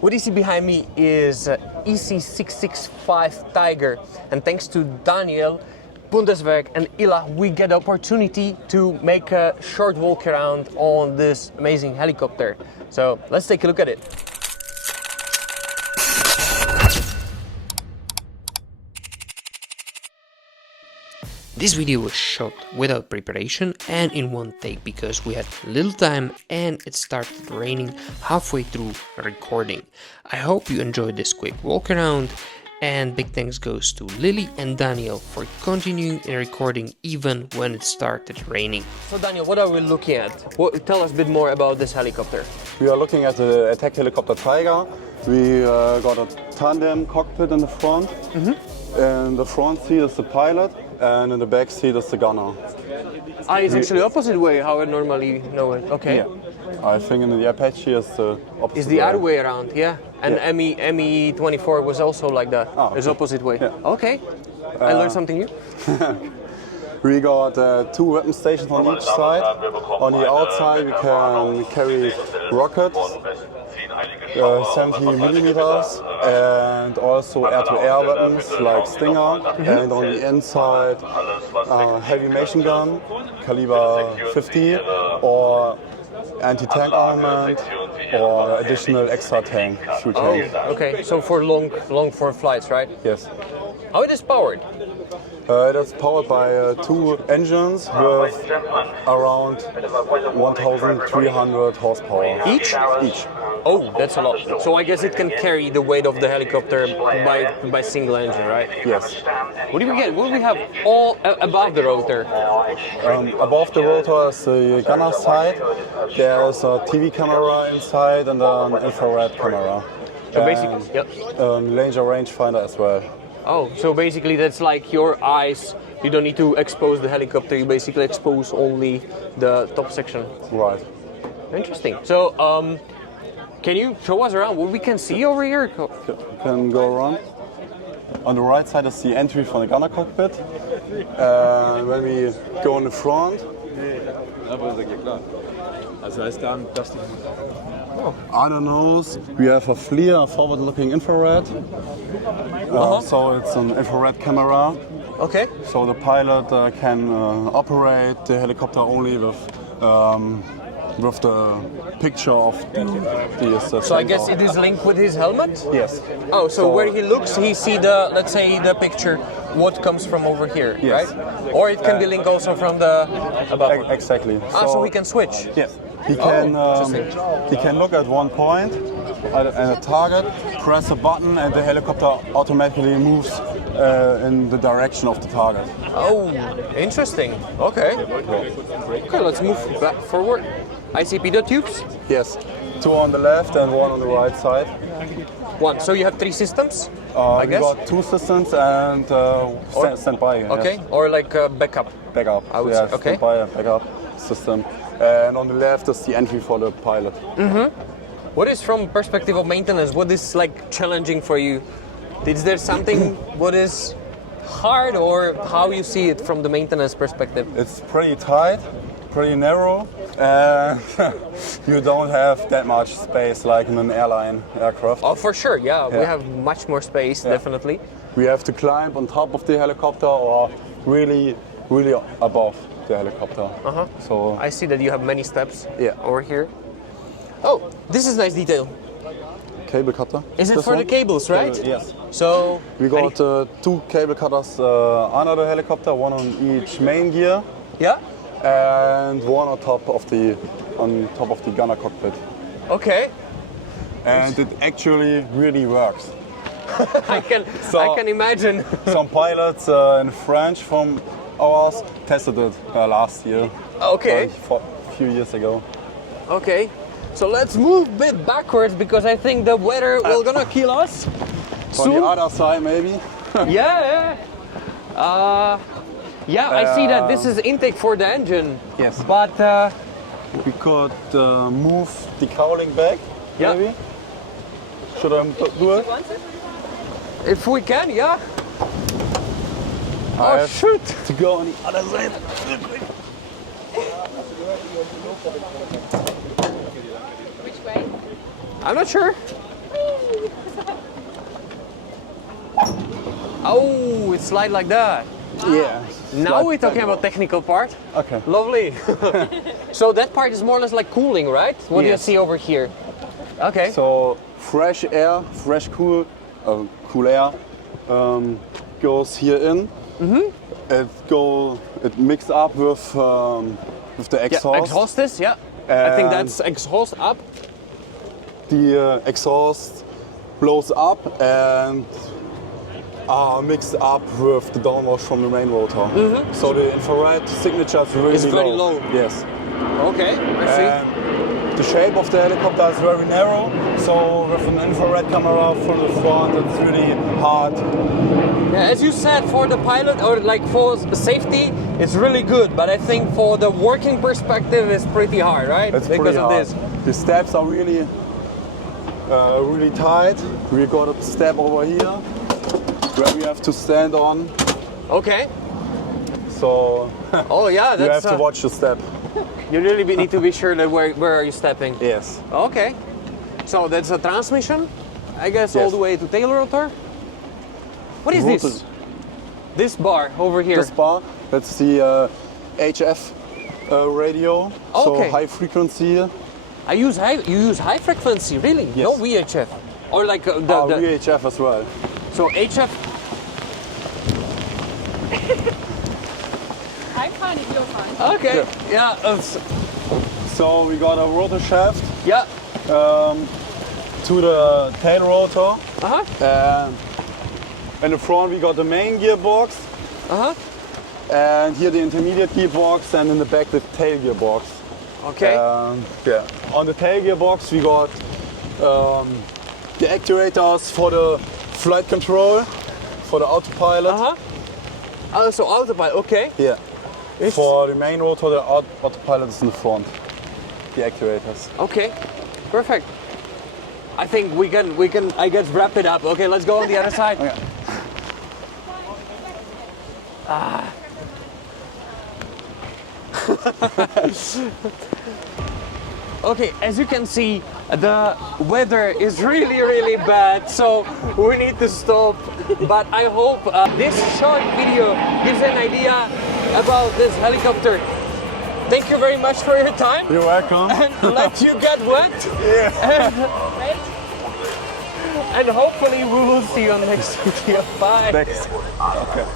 What you see behind me is EC665 Tiger, and thanks to Daniel, Bundeswerk and Ila, we get the opportunity to make a short walk around on this amazing helicopter. So let's take a look at it. This video was shot without preparation and in one take because we had little time and it started raining halfway through recording. I hope you enjoyed this quick walk around, and big thanks goes to Lily and Daniel for continuing in recording even when it started raining. So Daniel, what are we looking at? Tell us a bit more about this helicopter. We are looking at the attack helicopter Tiger. We got a tandem cockpit in the front. In the front seat is the pilot, and in the back seat is the gunner. It's actually opposite way how I normally know it. Okay. Yeah. I think in the Apache is the opposite. Is the way. other way around, yeah. And Yeah. ME24 was also like that. Ah, okay. It's opposite way. Yeah. Okay. I learned something new. We got 2 weapon stations on each side. On the outside we can carry rockets, 70 millimeters, and also air-to-air weapons like Stinger. And on the inside, heavy machine gun, caliber 50, or anti-tank armament, or additional extra tank, fuel tank. Okay. So for long for flights, right? Yes. How it is powered? It is powered by 2 engines with around 1,300 horsepower. Each? Each. Oh, that's a lot. So I guess it can carry the weight of the helicopter by single engine, right? Yes. What do we get? What do we have all above the rotor? Above the rotor is the gunner side. There is a TV camera inside and an infrared camera. So basically, yep. Laser rangefinder as well. Oh, so basically that's like your eyes. You don't need to expose the helicopter. You basically expose only the top section. Right. Interesting. So, can you show us around what we can see over here? You can go around. On the right side is the entry for the gunner cockpit. When we go in the front, under nose, we have a FLIR, forward-looking infrared. So it's an infrared camera. Okay. So the pilot can operate the helicopter only with the picture of the So I guess it is linked with his helmet? Yes. Oh, so where he looks, he see the, let's say, the picture, what comes from over here, Yes. right? Or it can be linked also from the above. Exactly. So he can switch? Yes. He can look at one point and a target, press a button, and the helicopter automatically moves in the direction of the target. Oh, interesting. Okay. Okay, let's move back forward. ICP tubes? Yes. 2 on the left and 1 on the right side. 1. So you have 3 systems? I We guess? got 2 systems and standby. Okay, Yes. or like backup. Backup. I would yes, say, okay. Standby and backup system. And on the left is the entry for the pilot. What is from perspective of maintenance? What is like challenging for you? Is there something what is hard, or how you see it from the maintenance perspective? It's pretty tight, pretty narrow, and you don't have that much space like in an airline aircraft. Oh, for sure, yeah. We Yeah. have much more space, definitely. We have to climb on top of the helicopter or really above the helicopter. So I see that you have many steps over here. Oh, this is nice detail. cable cutter. Is it This for the one? cables, right? Yes. So We got 2 cable cutters under the helicopter, 1 on each main gear, yeah. and 1 on top of the gunner cockpit. Okay. And it actually really works. I can imagine. Some pilots in French from ours tested it last year. Okay. A few years ago. Okay. So let's move a bit backwards because I think the weather will gonna kill us. On the other side, maybe. Yeah. I see that this is intake for the engine. Yes. But We could move the cowling back, Yeah. maybe. Should I do it? if we can, yeah. I Oh have shoot! to go on the other side. Which way? I'm not sure. Oh, it slides like that. Yeah. Now we're talking about technical part. Okay. Lovely. So that part is more or less like cooling, right? What do you Yes. see over here? Okay. So fresh air, cool air goes here in. It mixes up with the exhaust. Yeah, exhaust is, yeah. I think that's exhaust up. The exhaust blows up and mixed up with the downwash from the main rotor. So the infrared signature is really It's very low. Yes. Okay, I see. And the shape of the helicopter is very narrow, so with an infrared camera from the front, it's really hard. Yeah, as you said, for the pilot or like for safety, it's really good. But I think for the working perspective, it's pretty hard, right? It's because pretty of hard. this. The steps are really tight. We got a step over here where we have to stand on. Okay. So Oh yeah, you that's. have to watch the step. You really need to be sure that where are you stepping. Yes. Okay. So that's a transmission, I guess, all Yes. the way to tail rotor. What is Rotor- this? This bar over here. This bar, that's the HF radio. Okay. So high frequency. You use high frequency, really? Yes. No VHF. Or like the VHF as well. so HF. I'm fine if you're fine. Okay. Yeah. So we got a rotor shaft Yeah. to the tail rotor. Uh-huh. In the front we got the main gearbox, Uh-huh. and here the intermediate gearbox, and in the back the tail gearbox. Okay. Yeah. On the tail gearbox we got the actuators for the flight control, for the autopilot. Uh-huh. So autopilot, okay. Yeah. It's- For the main rotor, the autopilot is in the front. The actuators. Okay. Perfect. I think we can I guess wrap it up. Okay, let's go on the other side. Okay. Okay, as you can see, the weather is really bad, so we need to stop. But I hope this short video gives an idea about this helicopter. Thank you very much for your time. You're welcome. And let you get wet. Right? And hopefully we will see you on next video. Bye. Thanks. Okay.